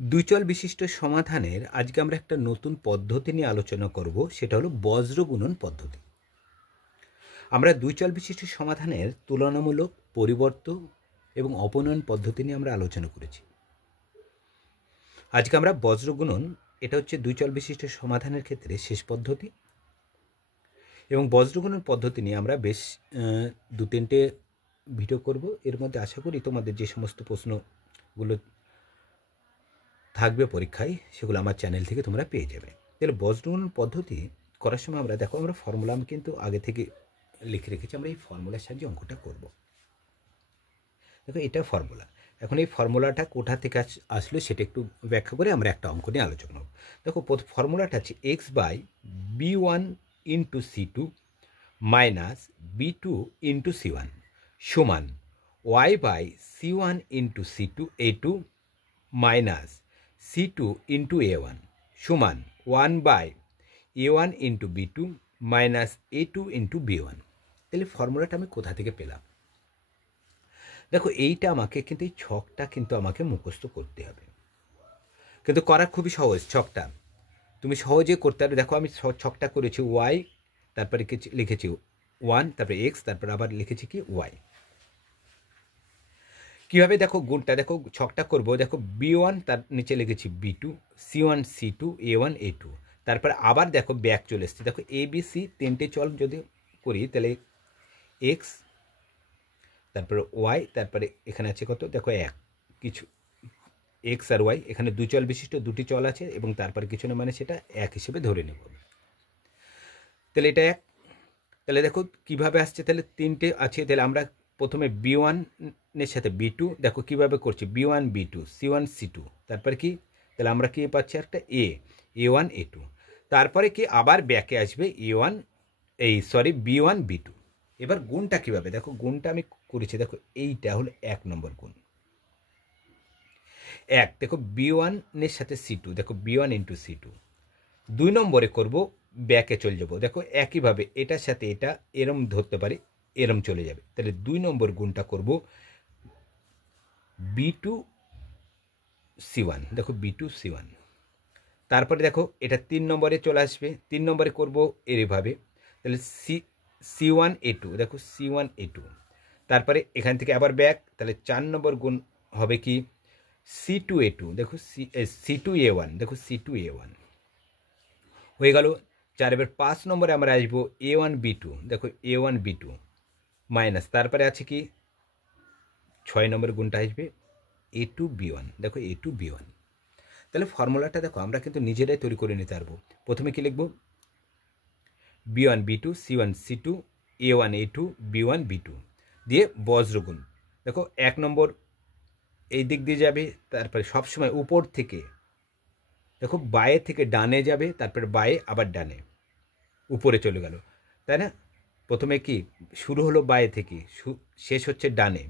দ্বিচল বিশিষ্ট সমাধানের আজকে আমরা একটা নতুন পদ্ধতি নিয়ে আলোচনা করব, সেটা হলো বজ্র গুণন পদ্ধতি। আমরা দ্বিচল বিশিষ্ট সমাধানের তুলনামূলক পরিবর্তন এবং অপনয়ন পদ্ধতি নিয়ে আমরা আলোচনা করেছি। আজকে আমরা বজ্র গুণন, এটা হচ্ছে দ্বিচল বিশিষ্ট সমাধানের ক্ষেত্রে শেষ পদ্ধতি, এবং বজ্র গুণন পদ্ধতি নিয়ে আমরা বেশ 2-3টে ভিডিও করব। এর মধ্যে আশা করি তোমাদের যে সমস্ত প্রশ্নগুলো থাকবে পরীক্ষায় সেগুলো আমার চ্যানেল থেকে তোমরা পেয়ে যাবে। তাহলে বজ্র গুণন পদ্ধতি করার সময় আমরা আমরা ফর্মুলা আমি কিন্তু আগে থেকে লিখে রেখেছি। আমরা এই ফর্মুলার সাহায্যে অঙ্কটা করব। দেখো, এটা ফর্মুলা। এখন এই ফর্মুলাটা কোথা থেকে আসলো সেটা একটু ব্যাখ্যা করে আমরা একটা অঙ্ক নিয়ে আলোচনা করব। দেখো, ফর্মুলাটা হচ্ছে X by B one into C two minus B two into C one সমান Y by C one into C two A two minus C two into A one সমান 1 by A one into B two minus A two into B one. তাহলে ফর্মুলাটা আমি কোথা থেকে পেলাম? দেখো, এইটা আমাকে কিন্তু এই ছকটা কিন্তু আমাকে মুখস্থ করতে হবে, কিন্তু করা খুবই সহজ। ছকটা তুমি সহজে করতে পারবে। দেখো, আমি ছকটা করেছি ওয়াই, তারপরে লিখেছি 1, তারপরে এক্স, তারপরে আবার লিখেছি কি ওয়াই। কীভাবে দেখো গুণটা, দেখো ছকটা করব। দেখো বি1, তার নিচে লিখেছি বি2, সি1 সি2 এ1 এ2, তারপরে আবার দেখো ব্যাক চলে এসছে। দেখো এ বি সি 3টে চল যদি করি তাহলে এক্স, তারপরে ওয়াই, তারপরে এখানে আছে কত, দেখো এক কিছু এক্স আর ওয়াই, এখানে দ্বিচল বিশিষ্ট দুটি চল আছে এবং তারপরে কিছু না, মানে সেটা এক হিসেবে ধরে নেব। তাহলে এটা এক। তাহলে দেখো কিভাবে আসছে, তাহলে 3টে আছে। তাহলে আমরা প্রথমে বি1-এর সাথে বি2, দেখো কিভাবে করছি, বি1 বি2 সি1 সি2, তারপরে কি, তাহলে আমরা কি পাচ্ছি একটা এ1 এ2, তারপরে কি আবার ব্যাকে আসবে বি1 বি2। এবার গুণটা কিভাবে, দেখো গুণটা আমি করেছি। দেখো এইটা হলো 1 নম্বর গুণ। এক, দেখো বি1-এর সাথে সি2, দেখো বি1 ইন্টু সি2। 2 নম্বরে করব, ব্যাকে চলে যাব। দেখো একইভাবে এটার সাথে এটা এরম ধরতে পারি, এরম চলে যাবে। তাহলে 2 নম্বর গুণটা করব বি2 সি1, দেখো বি2 সি1। তারপরে দেখো এটা 3 নম্বরে চলে আসবে, 3 নম্বরে করব এভাবে। তাহলে সি1 এ2, দেখো সি1 এ2, তারপরে এখান থেকে আবার ব্যাক। তাহলে 4 নম্বর গুণ হবে কি সি2 এ2, দেখো সি2 এ1, দেখো সি2 এ1 হয়ে গেল 4। এবার 5 নম্বরে আমরা আসবো এ1 বি2, দেখো এ1 বি2 মাইনাস, তারপরে আছে কি 6 নম্বর গুণটা আসবে এ2 বি1, দেখো এ2 বি1। তাহলে ফর্মুলাটা দেখো আমরা কিন্তু নিজেরাই তৈরি করে নিতে পারবো। প্রথমে কি লিখবো, B one B2 সি1 C two এ1 এ2 B one B2 দিয়ে বজ্রগুণ। দেখো 1 নম্বর এই দিক দিয়ে যাবে, তারপরে সবসময় উপর থেকে, দেখো বায়ে থেকে ডানে যাবে, তারপরে বায়ে আবার ডানে, উপরে চলে গেল, তাই না? প্রথমে কি শুরু হলো বায়ে থেকে, শেষ হচ্ছে ডানে,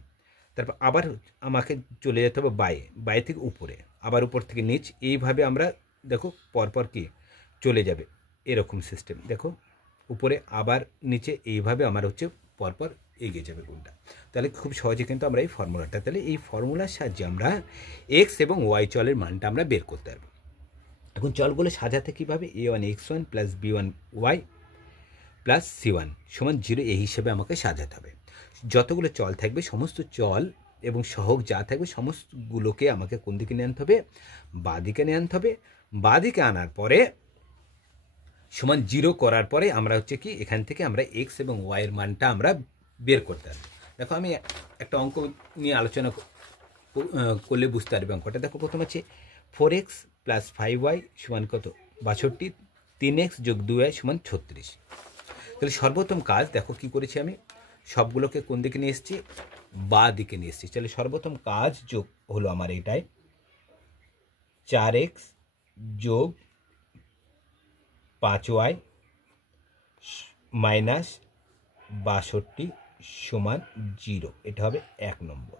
তারপর আবার আমাকে চলে যেতে হবে বায়ে থেকে উপরে, আবার উপর থেকে নিচ, এইভাবে আমরা দেখো পরপর কি চলে যাবে, এরকম সিস্টেম। দেখো উপরে আবার নিচে, এইভাবে আমার হচ্ছে পরপর এগিয়ে যাবে গুণটা। তাহলে খুব সহজে কিন্তু আমরা এই ফর্মুলাটা, তাহলে এই ফর্মুলার সাহায্যে আমরা এক্স এবং ওয়াই চলের মানটা আমরা বের করতে পারবো। এখন চলগুলো সাজাতে কীভাবে, এ1 এক্স1 প্লাস বি1 ওয়াই প্লাস সি1 সমান 0 এই হিসেবে আমাকে সাজাতে হবে। যতগুলো চল থাকবে সমস্ত চল এবং সহগ যা থাকবে সমস্তগুলোকে আমাকে কোন দিকে নিয়ে আনতে হবে, বাঁ দিকে নিয়ে আনতে হবে। বাঁ দিকে আনার পরে সমান 0 করার পরে আমরা হচ্ছে কি এখান থেকে আমরা এক্স এবং ওয়াইয়ের মানটা আমরা বের করতে পারবো। দেখো আমি একটা অঙ্ক নিয়ে আলোচনা করলে বুঝতে পারবে অঙ্কটা। দেখো প্রথম আছে 4x প্লাস 5y সমান কত 62, 3x যোগ 2y সমান 36। তাহলে সর্বপ্রথম কাজ দেখো কি করেছি, আমি সবগুলোকে কোন দিকে নিয়ে এসেছি, বাঁ দিকে নিয়ে এসেছি। তাহলে সর্বপ্রথম কাজ যোগ হলো আমার এটাই 4x যোগ 5y মাইনাস 62 সমান 0, এটা হবে 1 নম্বর।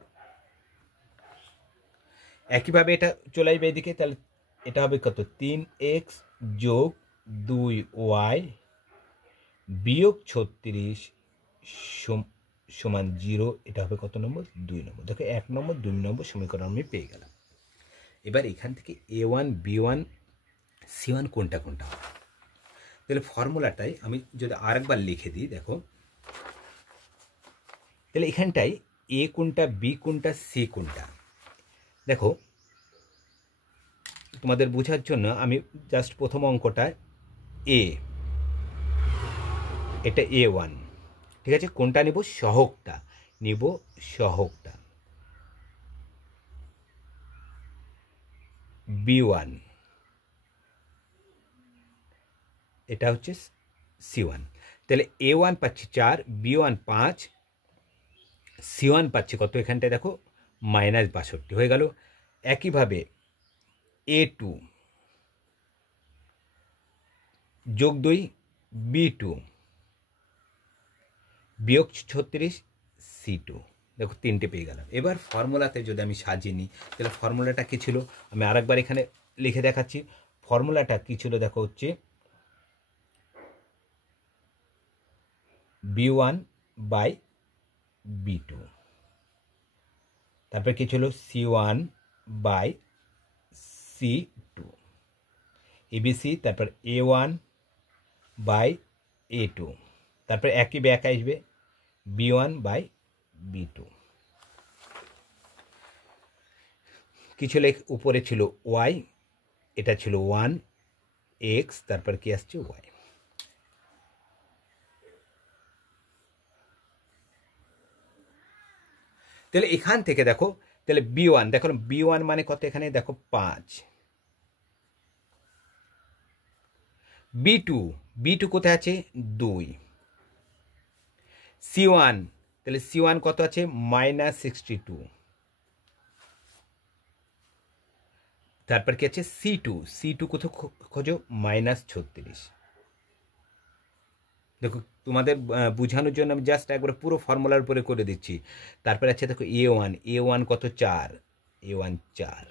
একইভাবে এটা চলে আসবে এদিকে, তাহলে এটা হবে কত 3x যোগ 2y বিয়োগ 36 সমান 0, এটা হবে কত নম্বর, 2 নম্বর। দেখো 1 নম্বর 2 নম্বর সমীকরণ আমি পেয়ে গেলাম। এবার এখান থেকে A1 B1 C1 কোনটা কোনটা হবে। তাহলে ফর্মুলাটাই আমি যদি আরেকবার লিখে দিই, দেখো তাহলে এখানটায় A কোনটা, B কোনটা, C কোনটা। দেখো তোমাদের বোঝার জন্য আমি জাস্ট প্রথম অঙ্কটা এটা A1, ঠিক আছে। কোনটা নেব? সহগটা নিব, সহগটা B1, এটা হচ্ছে C1। তাহলে A1 পাচ্ছি 4, B1 5, C1 পাচ্ছি কত, এখানটায় দেখো -62 হয়ে গেল। একইভাবে A2 যোগ 2 B2 বিয়োগ 36 C2, দেখো 3টে পেয়ে গেলাম। এবার ফর্মুলাতে যদি আমি সাজিয়ে নিই, তাহলে ফর্মুলাটা কী ছিল আমি আরেকবার এখানে লিখে দেখাচ্ছি। ফর্মুলাটা কী ছিল দেখো, হচ্ছে B1 বাই B2, তারপরে কী ছিল C1 বাই C2 ABC, তারপর A1 বাই A2, তারপর একই ব্যাক আসবে B1 বাই B2। কি ছিল উপরে ছিল Y, এটা ছিল 1 X, তারপর কি আসছে Y। তাহলে এখান থেকে দেখো, তাহলে B1 দেখো, B1 মানে কত, এখানে দেখো 5। B2 কোথায় আছে 2। C1 তাহলে C1 কত আছে -62, তারপর কি আছে C2 কোথাও খোঁজো -36। দেখো তোমাদের বোঝানোর জন্য আমি জাস্ট একবার পুরো ফর্মুলার উপরে করে দিচ্ছি। তারপরে আছে দেখো A1 কত 4, A1 4।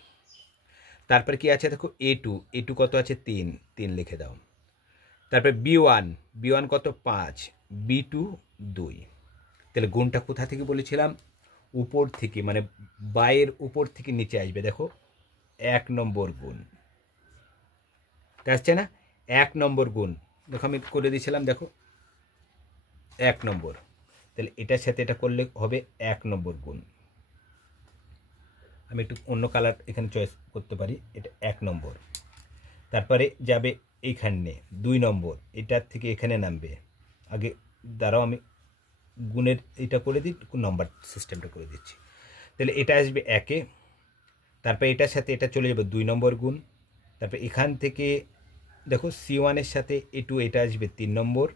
তারপর কি আছে দেখো A2 কত আছে 3 লিখে দাও। তারপরে B1 কত 5, B2 2। তাহলে গুণটা কোথা থেকে বলেছিলাম, উপর থেকে, মানে বাইয়ের উপর থেকে নিচে আসবে। দেখো 1 নম্বর গুণ আসছে না, 1 নম্বর গুণ। দেখো আমি করে দিয়েছিলাম, দেখো 1 নম্বর। তাহলে এটার সাথে এটা করলে হবে 1 নম্বর গুণ। আমি একটু অন্য কালার এখানে চয়েস করতে পারি, এটা 1 নম্বর। তারপরে যাবে এইখানে 2 নম্বর, এটার থেকে এখানে নামবে। আগে দ্বারাও আমি গুণের এটা করে দিই, নম্বর সিস্টেমটা করে দিচ্ছি। তাহলে এটা আসবে 1-এ, তারপরে এটার সাথে এটা চলে যাবে 2 নম্বর গুণ। তারপরে এখান থেকে দেখো C1-এর সাথে A2 এটা আসবে 3 নম্বর।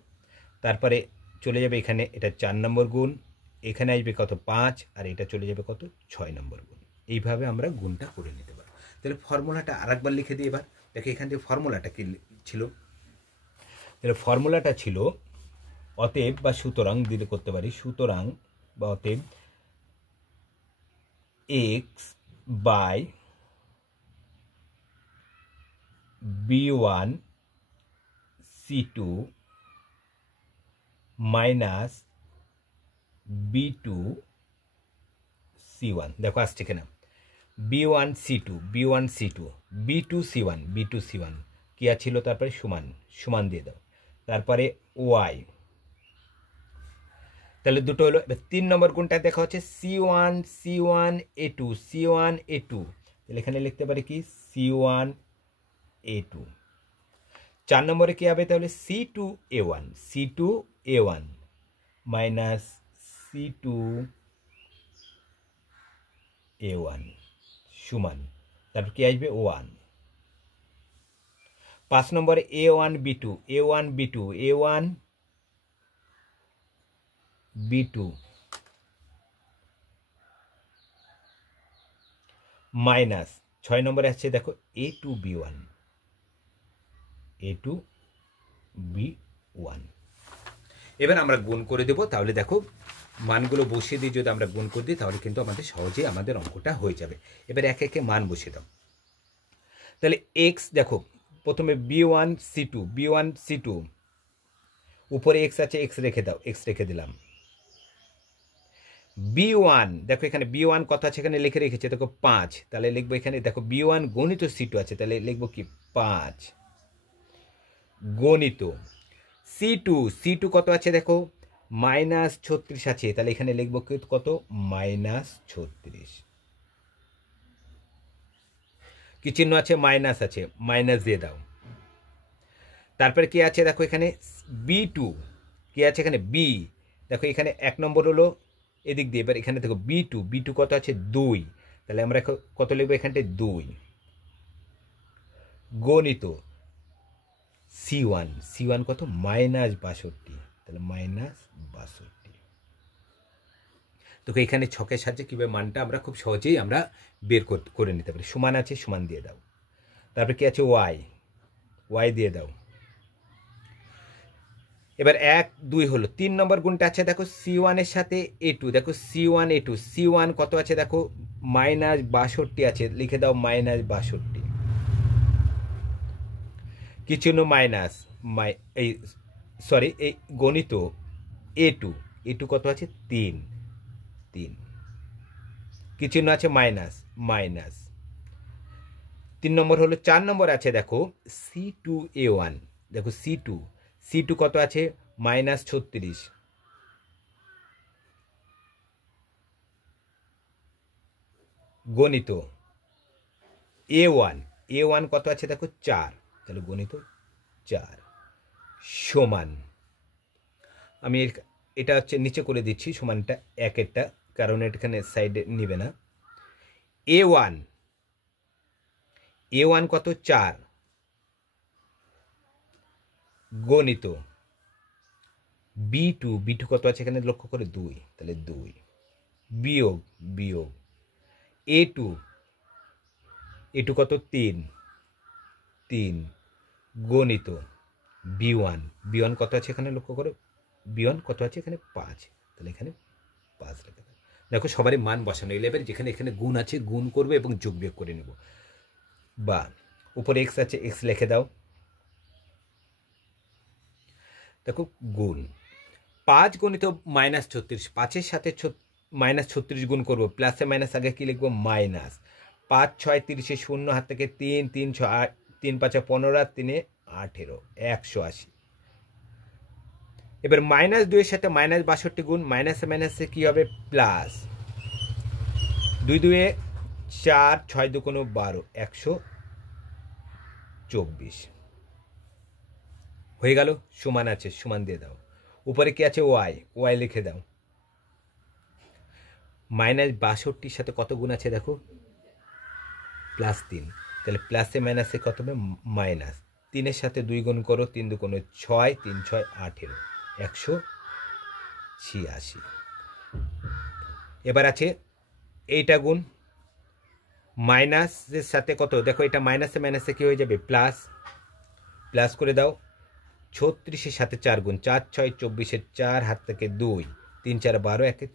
তারপরে চলে যাবে এখানে এটা 4 নম্বর গুণ, এখানে আসবে কত 5, আর এটা চলে যাবে কত 6 নম্বর গুণ। এইভাবে আমরা গুণটা করে নিতে পারি। তাহলে ফর্মুলাটা আরেকবার লিখে দিই। এবার দেখো এখান থেকে ফর্মুলাটা কি ছিল, তাহলে ফর্মুলাটা ছিল অতএব বা সুতরাং দিলে করতে পারি, সুতরাং বা অতএব x by B1 C2 minus B2 C1। দেখো আসছে কিনা, B1 C2 B2 C1 কি ছিল, তারপরে সমান দিয়ে দাও, তারপরে Y। তাহলে দুটো হলো। এবার 3 নম্বর গুণটা দেখা হচ্ছে C1 A2, তাহলে এখানে লিখতে পারি কি C1 A2। 4 নম্বরে কি হবে, তাহলে C2 A1 minus C2 A1 সমান, তারপর কি আসবে 1। 5 নম্বরে A1 B2 মাইনাস 6 নম্বরে আসছে দেখো A2 B1। এবার আমরা গুণ করে দেব। তাহলে দেখো মানগুলো বসিয়ে দিয়ে যদি আমরা গুণ করে দিই, তাহলে কিন্তু আমাদের সহজেই আমাদের অঙ্কটা হয়ে যাবে। এবার একে একে মান বসিয়ে দাও। তাহলে x দেখো প্রথমে B1 C2 উপরে x আছে, x রেখে দাও, x রেখে দিলাম। B1 দেখো এখানে B1 কত আছে এখানে লিখে রেখেছে দেখো 5, তাহলে লিখবো এখানে দেখো B1 গণিত C2 আছে, তাহলে লিখবো কি 5 গণিত C2 কত আছে দেখো -36 আছে, তাহলে এখানে লিখবো কত -36, কি চিহ্ন আছে মাইনাস আছে, মাইনাস দিয়ে দাও। তারপরে কি আছে দেখো এখানে B2 কি আছে এখানে B, দেখো এখানে 1 নম্বর হলো এদিক দিয়ে, এবার এখানে দেখো B2 কত আছে 2, তাহলে আমরা কত লিখবো এখানটায় 2 গণিত C1 কত -62, তাহলে -62। তো এখানে ছকের সাহায্যে কীভাবে মানটা আমরা খুব সহজেই আমরা বের করে নিতে পারি। সমান আছে সমান দিয়ে দাও, তারপরে কি আছে ওয়াই দিয়ে দাও। এবার 1 2 হলো 3 নম্বর গুণটা আছে দেখো C1 এর সাথে A2, দেখো C1 কত আছে দেখো -62 আছে, লিখে দাও -62, কি চিহ্ন মাইনাস, এই সরি এই গণিত A2 কত আছে 3, কি চিহ্ন আছে মাইনাস। 3 নম্বর হলো 4 নম্বর আছে দেখো C2A1, দেখো C2 কত আছে -36, গণিত A1 কত আছে দেখো 4, তাহলে গণিত 4 সমান, আমি এটা হচ্ছে নিচে করে দিচ্ছি সমানটা একেরটা, কারণ এখানে সাইডে নিবে না। A1 কত 4 গণিত B2 কত আছে এখানে লক্ষ্য করে 2, তাহলে 2 বিয়োগ A2 কত 3 গণিত B1 কত আছে এখানে লক্ষ্য করে, B1 কত আছে এখানে 5, তাহলে এখানে 5 লেখা। দেখো সবারই মান বসানো, এবার যেখানে এখানে গুণ আছে গুণ করবে এবং যোগ বিয়োগ করে নেব, বা উপরে x আছে x লিখে দাও। দেখো গুণ 5 গণিত -36, 5-এর সাথে -36 গুণ করবো, প্লাসে মাইনাস আগে কি লিখবো মাইনাস, 5 6 30 শূন্য হাত থেকে 3 3 6 8 3 5 15 আর 3 18 180। এবার -2 এর সাথে -62 গুণ, মাইনাসে মাইনাসে কি হবে প্লাস, 2 2 4 6 2 12 124 হয়ে গেল। সমান আছে সমান দিয়ে দাও, উপরে কি আছে ওয়াই লিখে দাও। -62 সাথে কত গুণ আছে দেখো +3, তাহলে প্লাসে মাইনাসে কত হবে মাইনাস, 3-এর সাথে 2 গুণ করো, 3 2 6 3 6 18 186। এবার আছে এইটা গুণ, মাইনাসের সাথে কত দেখো এটা মাইনাসে মাইনাসে কি হয়ে যাবে প্লাস করে দাও, 36-এর সাথে 4 গুণ, 4 6 24 4 হাত থেকে 2 3 4 12 1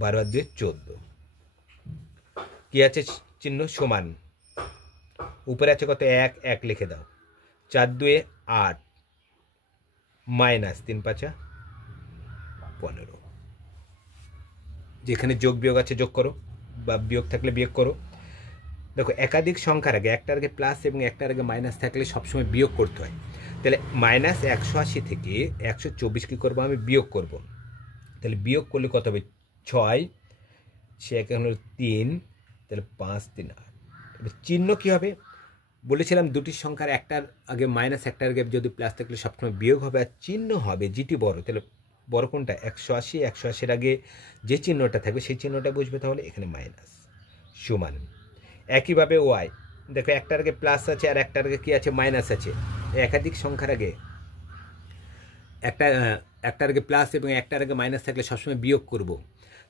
12 আর 2 14, কি আছে চিহ্ন সমান, উপরে আছে কত 1 লিখে দাও, 4 2 8 মাইনাস 3 5 15, যেখানে যোগ বিয়োগ আছে যোগ করো, বা বিয়োগ থাকলে বিয়োগ করো। দেখো একাধিক সংখ্যার আগে একটার আগে প্লাস এবং একটার আগে মাইনাস থাকলে সবসময় বিয়োগ করতে হয়, তাহলে -180 থেকে 124 কী করবো আমি বিয়োগ করব, তাহলে বিয়োগ করলে কত হবে 6 সে এখন 3, তাহলে 5 3 8। এবার চিহ্ন কী হবে বলেছিলাম, দুটি সংখ্যার একটার আগে মাইনাস একটার আগে যদি প্লাস থাকলে সবসময় বিয়োগ হবে, আর চিহ্ন হবে যেটি বড়, তাহলে বড় কোনটা 180 আগে যে চিহ্নটা থাকবে সেই চিহ্নটা বুঝবে, তাহলে এখানে মাইনাস সমান। একইভাবে ওয়াই দেখো একটার আগে প্লাস আছে আর একটার আগে কি আছে মাইনাস আছে, একাধিক সংখ্যার আগে একটার আগে প্লাস এবং একটার আগে মাইনাস থাকলে সবসময় বিয়োগ করব,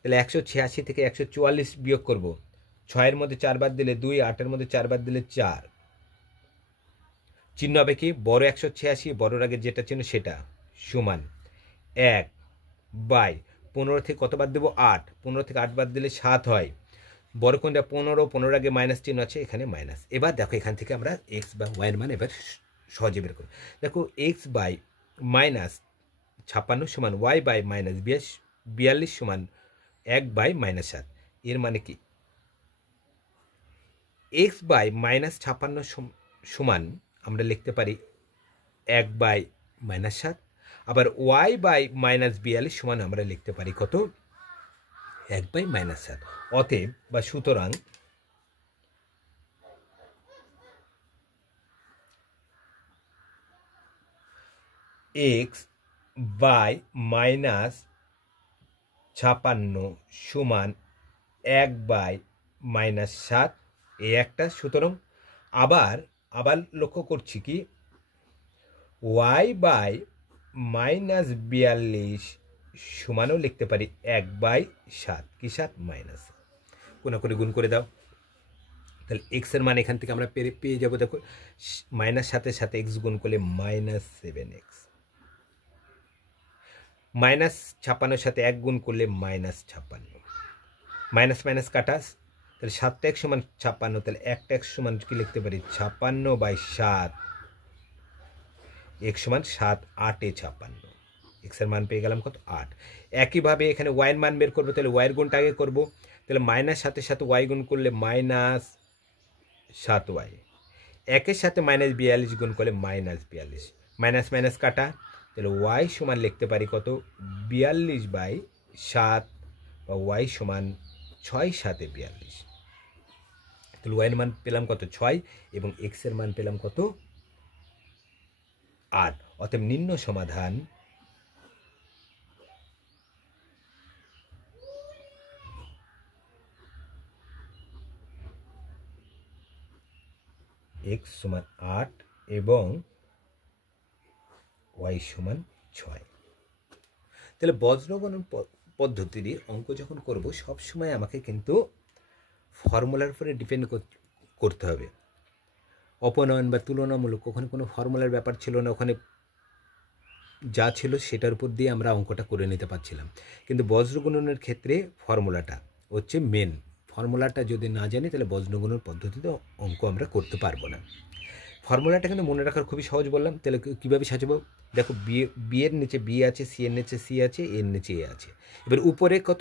তাহলে 186 থেকে 144 বিয়োগ করব, 6-এর মধ্যে 4 বাদ দিলে 2, 8-এর মধ্যে 4 বাদ দিলে 4, চিহ্ন হবে কি বড় 186, বড়র আগে যেটা চিহ্ন সেটা সমান 1/15 থেকে কত বাদ দেবো 8, 15 থেকে 8 বাদ দিলে 7 হয়, বড় কোনটা 15 আগে মাইনাস চিহ্ন আছে এখানে মাইনাস। এবার দেখো এখান থেকে আমরা x বা y এর মান এবার সহজে বের করি। দেখো x/-56 সমান y/-22 42 সমান 1/-7। এর মানে কি x/-56 সমান আমরা লিখতে পারি 1/-7। আবার y/-42 সমান আমরা লিখতে পারি কত? 1/-7। অতএব বা সুতরাং x/-56 সমান 1/-7 এই একটা। সুতরাং আবার লক্ষ্য করছি কি y/-42 সমানও লিখতে পারি 1/7। কি 7 মাইনাস, কোনা করে গুণ করে দাও। তাহলে x এর মান এখান থেকে আমরা পেয়ে যাবো। দেখো -7 সাথে x গুণ করলে -7x, -56 সাথে 1 গুণ করলে -56, মাইনাস মাইনাস কাটাস। তাহলে 7টা x সমান 56, তাহলে একটা x সমান কি লিখতে পারি 56/7, x সমান 7, 8 এ 56, x এর মান পেয়ে গেলাম কত 8। একইভাবে এখানে y এর মান বের করবো, তাহলে y এর গুণটা আগে করবো। তাহলে -7 সাথে y গুণ করলে -7y, 1 সাথে -42 গুণ করলে -42, মাইনাস মাইনাস কাটা। তাহলে y সমান লিখতে পারি কত 42/7 বা y সমান 6 7 42। তাহলে y এর মান পেলাম কত 6 এবং x এর মান পেলাম কত 8। অতএব নিম্ন সমাধান x সমান 8 এবং y সমান 6। তাহলে বজ্রগণন পদ্ধতির অঙ্ক যখন করব সবসময় আমাকে কিন্তু ফর্মুলার উপরে ডিপেন্ড করতে হবে। অপনয়ন বা তুলনামূলক ওখানে কোনো ফর্মুলার ব্যাপার ছিল না, ওখানে যা ছিল সেটার উপর দিয়ে আমরা অঙ্কটা করে নিতে পারছিলাম। কিন্তু বজ্রগুণনের ক্ষেত্রে ফর্মুলাটা হচ্ছে মেন। ফর্মুলাটা যদি না জানি তাহলে বজ্রগুণন পদ্ধতিতে অঙ্ক আমরা করতে পারবো না। ফর্মুলাটা কিন্তু মনে রাখার খুবই সহজ বললাম। তাহলে কীভাবে সাজাবো? দেখো বি এর নিচে বি আছে, সি এর নিচে সি আছে, এর নিচে এ আছে। এবার উপরে কত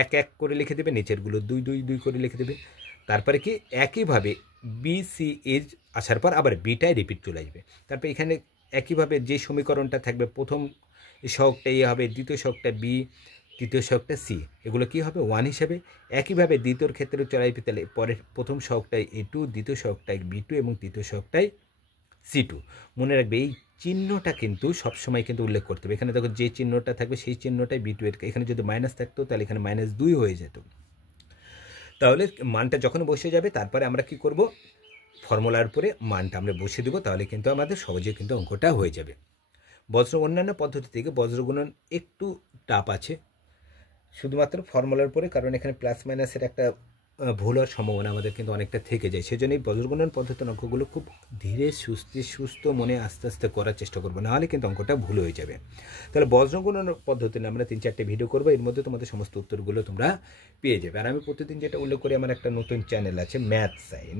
1 1 করে লিখে দেবে, নিচেরগুলো 2 2 2 করে লিখে দেবে। তারপরে কি একইভাবে বি সি এজ আসার পর আবার বিটাই রিপিট চলে আসবে। তারপর এখানে একইভাবে যে সমীকরণটা থাকবে প্রথম সহগটা এ হবে, দ্বিতীয় সহগটা বি, তৃতীয় সহগটা সি, এগুলো কি হবে 1 হিসাবে। একইভাবে দ্বিতীয়র ক্ষেত্রে চলে আসবে। তাহলে পরের প্রথম সহগটাই A2, দ্বিতীয় সহগটাই B2 এবং তৃতীয় সহগটাই C2। মনে রাখবে এই চিহ্নটা কিন্তু সবসময় কিন্তু উল্লেখ করতে হবে। এখানে দেখো যে চিহ্নটা থাকবে সেই চিহ্নটাই B2 এর, এখানে যদি মাইনাস থাকতো তাহলে এখানে -2 হয়ে যেত। তাহলে মানটা যখন বসে যাবে তারপরে আমরা কি করব, ফর্মুলার উপরে মানটা আমরা বসে দেবো, তাহলে কিন্তু আমাদের সহজে কিন্তু অঙ্কটা হয়ে যাবে। অন্যান্য পদ্ধতি থেকে বজ্রগুণন একটু টাফ আছে শুধুমাত্র ফর্মুলার উপরে, কারণ এখানে প্লাস মাইনাসের একটা ভুল হওয়ার সম্ভাবনা আমাদের কিন্তু অনেকটা থেকে যায়। সেজন্যই বজ্রগুণন পদ্ধতির অঙ্কগুলো খুব ধীরে সুস্থ মনে আস্তে আস্তে করার চেষ্টা করবো, নাহলে কিন্তু অঙ্কটা ভুল হয়ে যাবে। তাহলে বজ্রগুণন পদ্ধতি নিয়ে আমরা 3-4টে ভিডিও করবো, এর মধ্যে তোমাদের সমস্ত উত্তরগুলো তোমরা পেয়ে যাবে। আর আমি প্রতিদিন যেটা উল্লেখ করি, আমার একটা নতুন চ্যানেল আছে ম্যাথ সাইন,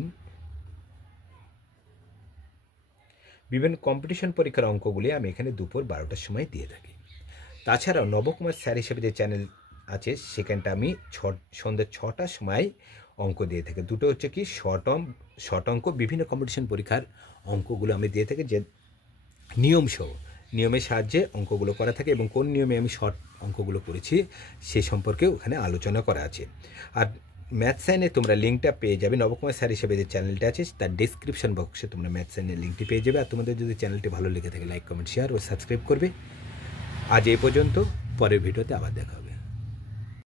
বিভিন্ন কম্পিটিশন পরীক্ষার অঙ্কগুলি আমি এখানে দুপুর 12টার সময় দিয়ে থাকি। তাছাড়াও নবকুমার স্যার হিসেবে যে চ্যানেল আছে সেখানটা আমি সন্ধ্যে 6টার সময় অঙ্ক দিয়ে থাকি। দুটো হচ্ছে কি শর্ট অঙ্ক, বিভিন্ন কম্পিটিশন পরীক্ষার অঙ্কগুলো আমি দিয়ে থাকি, যে নিয়মের সাহায্যে অঙ্কগুলো করা থাকে এবং কোন নিয়মে আমি শর্ট অঙ্কগুলো করেছি সে সম্পর্কে ওখানে আলোচনা করা আছে। আর ম্যাথ সাইনে তোমরা লিঙ্কটা পেয়ে যাবে, নবকুমার স্যার হিসেবে যে চ্যানেলটা আছে তার ডিসক্রিপশন বক্সে তোমরা ম্যাথ সাইনের লিঙ্কটি পেয়ে যাবে। আর তোমাদের যদি চ্যানেলটি ভালো লেগে থাকে লাইক কমেন্ট শেয়ার ও সাবস্ক্রাইব করবে। আজ এই পর্যন্ত, পরের ভিডিওতে আবার দেখা হবে।